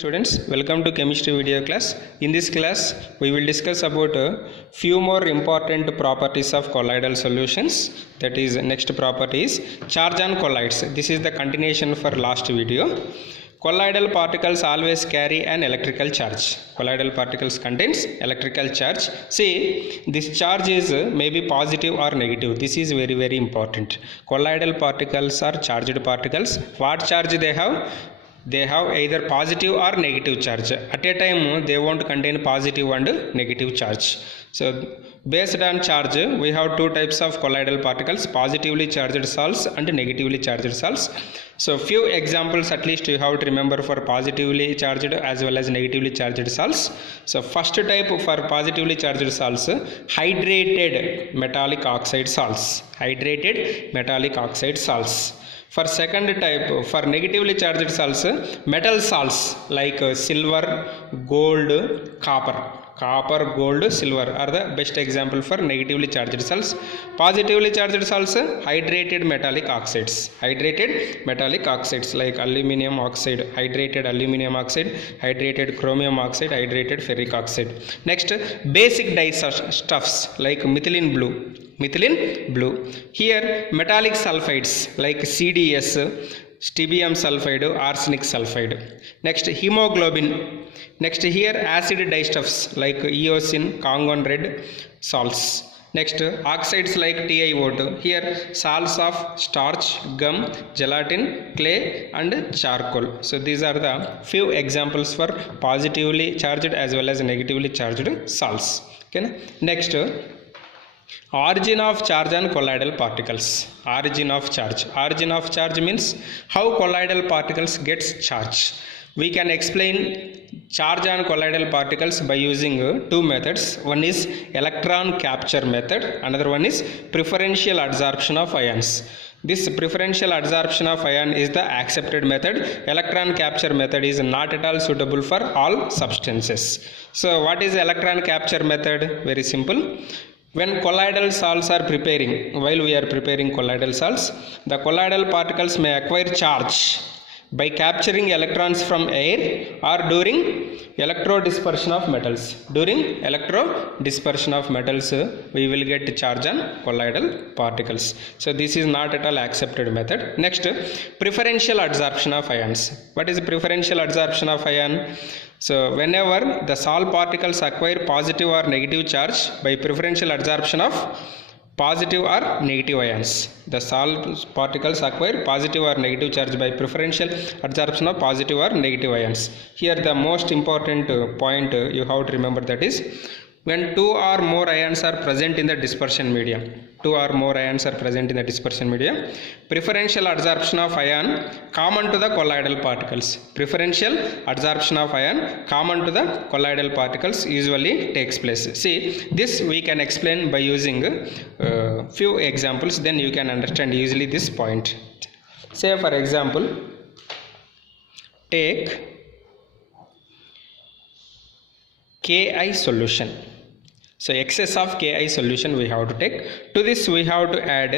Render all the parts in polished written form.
Students, welcome to chemistry video class. In this class, we will discuss about a few more important properties of colloidal solutions. That is, next property is charge on colloids. This is the continuation for last video. Colloidal particles always carry an electrical charge. Colloidal particles contains electrical charge. See, this charge is maybe positive or negative. This is very important. Colloidal particles are charged particles. What charge they have? They have either positive or negative charge. At a time, they won't contain positive and negative charge. So, based on charge, we have two types of colloidal particles, positively charged salts and negatively charged salts. So, few examples at least you have to remember for positively charged as well as negatively charged salts. So, first type for positively charged salts, hydrated metallic oxide salts. Hydrated metallic oxide salts. For second type, for negatively charged salts, metal salts like silver, gold, copper. Copper, gold, silver are the best example for negatively charged salts. Positively charged salts, hydrated metallic oxides. Hydrated metallic oxides like aluminum oxide, hydrated aluminum oxide, hydrated chromium oxide, hydrated ferric oxide. Next, basic dyestuffs like methylene blue. Methylene blue. Here, metallic sulfides like CDS, stibbium sulfide, arsenic sulfide. Next, hemoglobin. Next, here acid dyestuffs like eosin, Congon red salts. Next, oxides like TiO2. Here, salts of starch, gum, gelatin, clay and charcoal. So, these are the few examples for positively charged as well as negatively charged salts. Okay. Next, origin of charge on colloidal particles. Origin of charge. Origin of charge means how colloidal particles gets charged. We can explain charge on colloidal particles by using two methods. One is electron capture method. Another one is preferential adsorption of ions. This preferential adsorption of ion is the accepted method. Electron capture method is not at all suitable for all substances. So what is electron capture method? Very simple. When colloidal salts are preparing, while we are preparing colloidal salts, the colloidal particles may acquire charge by capturing electrons from air or during electrodispersion of metals. During electrodispersion of metals, we will get charge on colloidal particles. So this is not at all accepted method. Next, preferential adsorption of ions. What is preferential adsorption of ion? So whenever the salt particles acquire positive or negative charge by preferential adsorption of positive or negative ions. The salt particles acquire positive or negative charge by preferential adsorption of positive or negative ions. Here the most important point you have to remember, that is when two or more ions are present in the dispersion medium. Two or more ions are present in the dispersion medium. Preferential adsorption of ion common to the colloidal particles. Preferential adsorption of ion common to the colloidal particles usually takes place. See, this we can explain by using few examples, then you can understand easily this point. Say for example, take Ki solution. So excess of Ki solution we have to take. To this we have to add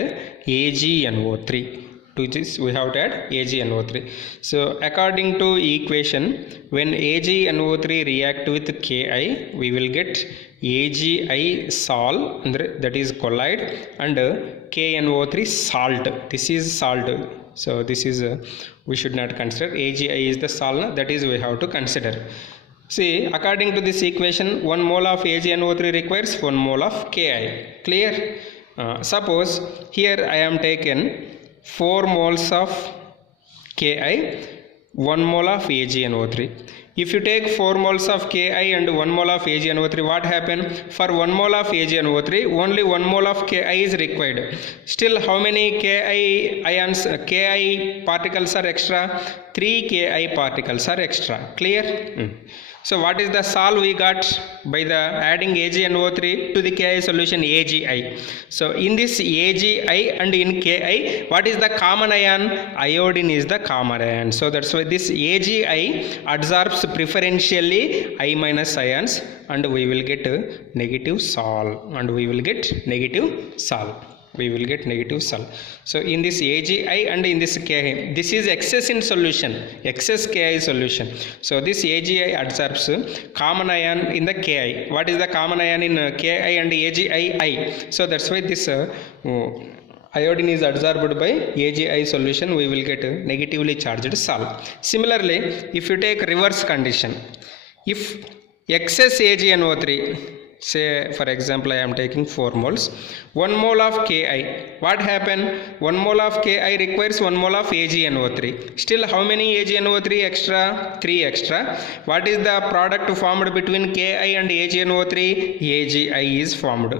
AgNO3. To this we have to add AgNO3. So according to equation, when AgNO3 react with Ki, we will get Agi sol, that is colloid, and KNO3 salt. This is salt. So this is we should not consider. Agi is the salt, that is we have to consider. See, according to this equation, 1 mole of AgNO3 requires 1 mole of Ki. Clear? Suppose here I am taken 4 moles of Ki, 1 mole of AgNO3. If you take 4 moles of Ki and 1 mole of AgNO3, what happens? For 1 mole of AgNO3, only 1 mole of Ki is required. Still, how many Ki particles are extra? 3 Ki particles are extra. Clear? So what is the sol we got by the adding AgNO3 to the Ki solution? Agi. So in this Agi and in Ki, what is the common ion? Iodine is the common ion. So that's why this Agi adsorbs preferentially I minus ions, and we will get negative sol. we will get negative sal. So in this AgI and in this Ki, this is excess in solution, excess Ki solution. So this AgI adsorbs common ion in the Ki. What is the common ion in Ki and AgI? I. So that's why this iodine is adsorbed by AgI solution, we will get negatively charged sal. Similarly, if you take reverse condition, if excess AgNO3, say for example I am taking 4 moles, 1 mole of Ki, what happened? 1 mole of Ki requires 1 mole of AgNO3. Still how many AgNO3 extra? 3 extra. What is the product formed between Ki and AgNO3? AgI is formed.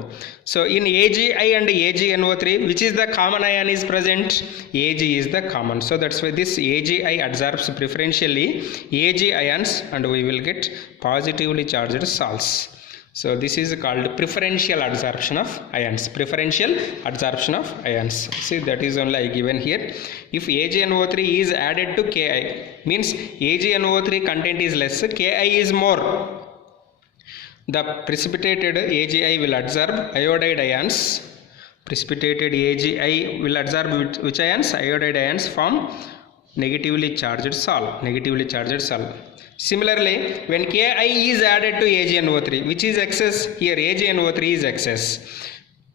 So in AgI and AgNO3, which is the common ion is present? Ag is the common. So that's why this AgI adsorbs preferentially Ag ions and we will get positively charged salts. So this is called preferential adsorption of ions. Preferential adsorption of ions. See, that is only I given here. If AgNO3 is added to Ki, means AgNO3 content is less, Ki is more. The precipitated AgI will adsorb iodide ions. Precipitated AgI will adsorb which ions? Iodide ions form negatively charged sal. Negatively charged sal. Similarly, when Ki is added to AgNO3, which is excess? Here AgNO3 is excess.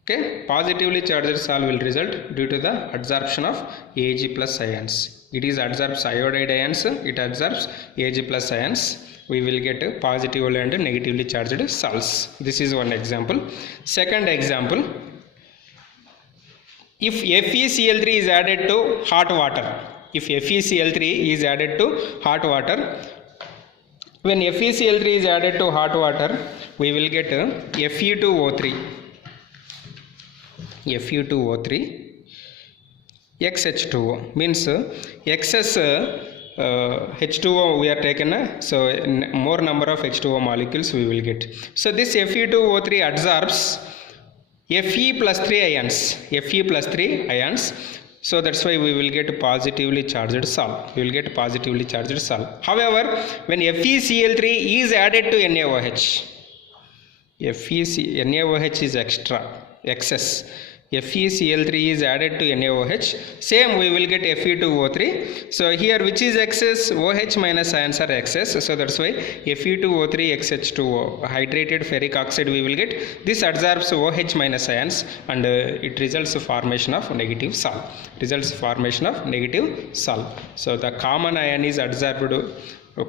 Okay, positively charged sal will result due to the adsorption of Ag plus ions. It is adsorbs iodide ions, it adsorbs Ag plus ions. We will get positively and negatively charged salts. This is one example. Second example, if FeCl3 is added to hot water, if FeCl3 is added to hot water, when FeCl3 is added to hot water, we will get Fe2O3, Fe2O3, XH2O, means excess H2O we are taken, so more number of H2O molecules we will get. So this Fe2O3 adsorbs Fe plus 3 ions, Fe plus 3 ions. So that's why we will get positively charged sal. We will get positively charged sal. However, when FeCl3 is added to NaOH, NaOH is excess. FeCl3 is added to NaOH. Same we will get Fe2O3. So here which is excess? OH minus ions are excess. So that's why Fe2O3 XH2O, hydrated ferric oxide we will get. This adsorbs OH minus ions and it results formation of negative sal. Results formation of negative sal. So the common ion is adsorbed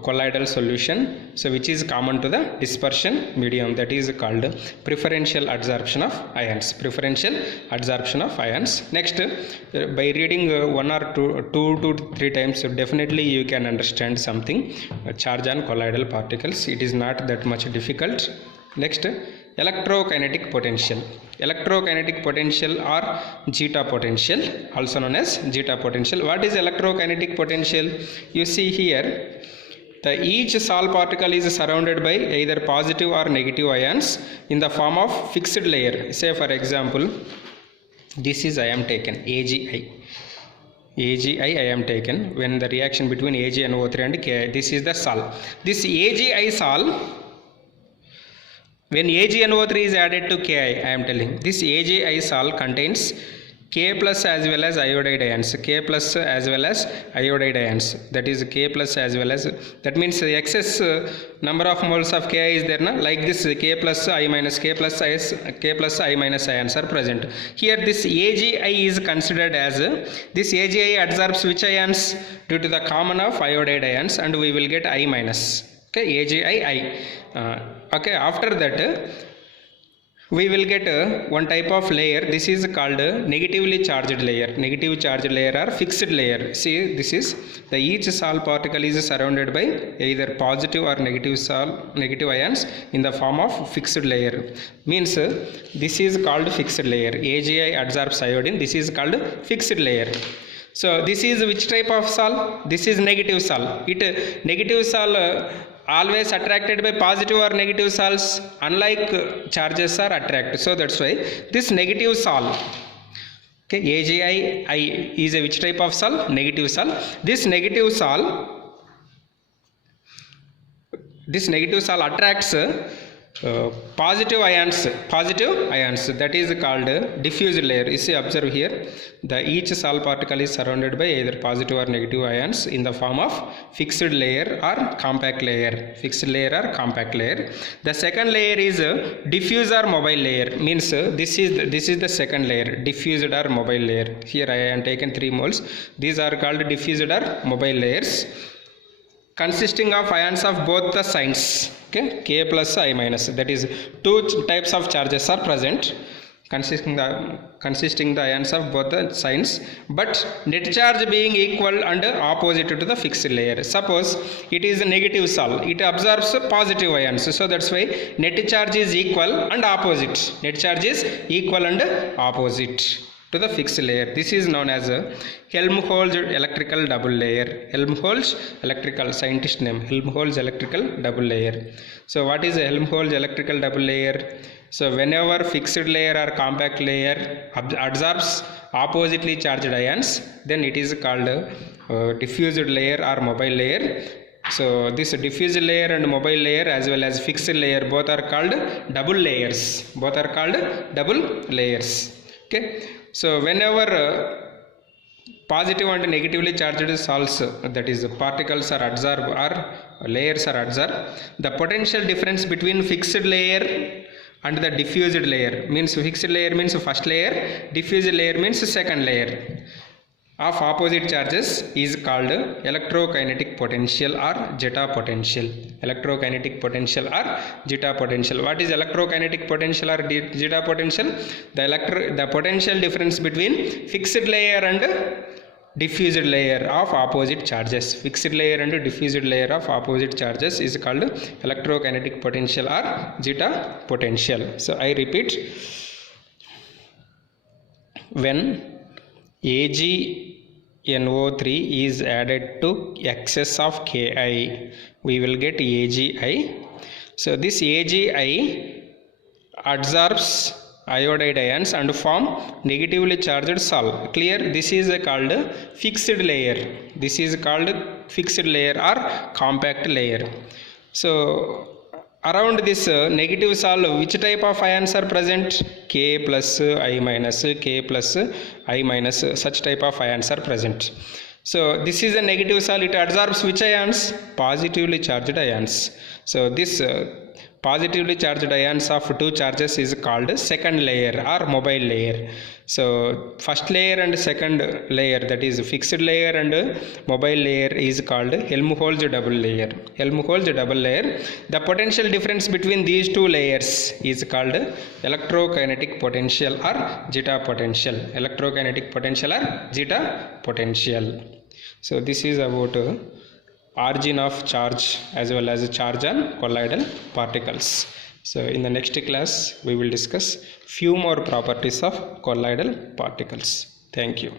colloidal solution, so which is common to the dispersion medium, that is called preferential adsorption of ions. Preferential adsorption of ions. Next, by reading 1 or 2 to 3 times, definitely you can understand something. Charge on colloidal particles, it is not that much difficult. Next, electrokinetic potential. Electrokinetic potential or zeta potential, also known as zeta potential. What is electrokinetic potential? You see here, each sal particle is surrounded by either positive or negative ions in the form of fixed layer. Say for example, this is I am taken AgI. AgI I am taken when the reaction between AgNO3 and Ki. This is the sal. This AgI sal, when AgNO3 is added to Ki, I am telling, this AgI sal contains K plus as well as iodide ions, K plus as well as iodide ions, that is K plus as well as, that means the excess number of moles of Ki is there, na? Like this K plus I minus K plus I minus ions are present. Here this AgI is considered as, this AgI adsorbs which ions? Due to the common of iodide ions, and we will get I minus. Okay, AgI I. Okay, after that we will get one type of layer. This is called negatively charged layer. Negative charged layer or fixed layer. See, this is the each sal particle is surrounded by either positive or negative ions in the form of fixed layer. Means this is called fixed layer. AgI adsorbs iodine. This is called fixed layer. So this is which type of sal? This is negative sal. Negative sal always attracted by positive or negative sals, unlike charges are attracted. So that's why this negative sal, okay, AgI I is a which type of sal? Negative sal. This negative sal attracts positive ions, that is called diffused layer. You see, observe here, each Sol particle is surrounded by either positive or negative ions in the form of fixed layer or compact layer. The second layer is diffuse or mobile layer, means this is the second layer, diffused or mobile layer. Here I am taken 3 moles. These are called diffused or mobile layers, consisting of ions of both the signs, okay, K plus I minus, that is 2 types of charges are present, consisting the ions of both the signs, but net charge being equal and opposite to the fixed layer. Suppose it is a negative Sol, it absorbs positive ions, so that's why net charge is equal and opposite, to the fixed layer. This is known as a Helmholtz electrical double layer. Helmholtz electrical, scientist name, Helmholtz electrical double layer. So what is a Helmholtz electrical double layer? So whenever fixed layer or compact layer absorbs oppositely charged ions, then it is called diffused layer or mobile layer. So this diffused layer and mobile layer as well as fixed layer, both are called double layers. Okay. So whenever positive and negatively charged salts, that is particles are adsorbed or layers are adsorbed, the potential difference between fixed layer and the diffused layer, means fixed layer means first layer, diffused layer means second layer, of opposite charges is called electrokinetic potential or zeta potential. What is electrokinetic potential or zeta potential? The potential difference between fixed layer and diffused layer of opposite charges. Fixed layer and diffused layer of opposite charges is called electrokinetic potential or zeta potential. So I repeat, when AgNO3 is added to excess of Ki, we will get AgI. So this AgI adsorbs iodide ions and form negatively charged Sol. Clear? This is called fixed layer. Or compact layer. So around this negative Sol, which type of ions are present? K plus I minus, such type of ions are present. So this is a negative Sol, it adsorbs which ions? Positively charged ions. So this positively charged ions of 2 charges is called second layer or mobile layer. So first layer and second layer, that is fixed layer and mobile layer, is called Helmholtz double layer. The potential difference between these 2 layers is called electrokinetic potential or zeta potential. So this is about origin of charge as well as charge on colloidal particles. So in the next class we will discuss few more properties of colloidal particles. Thank you.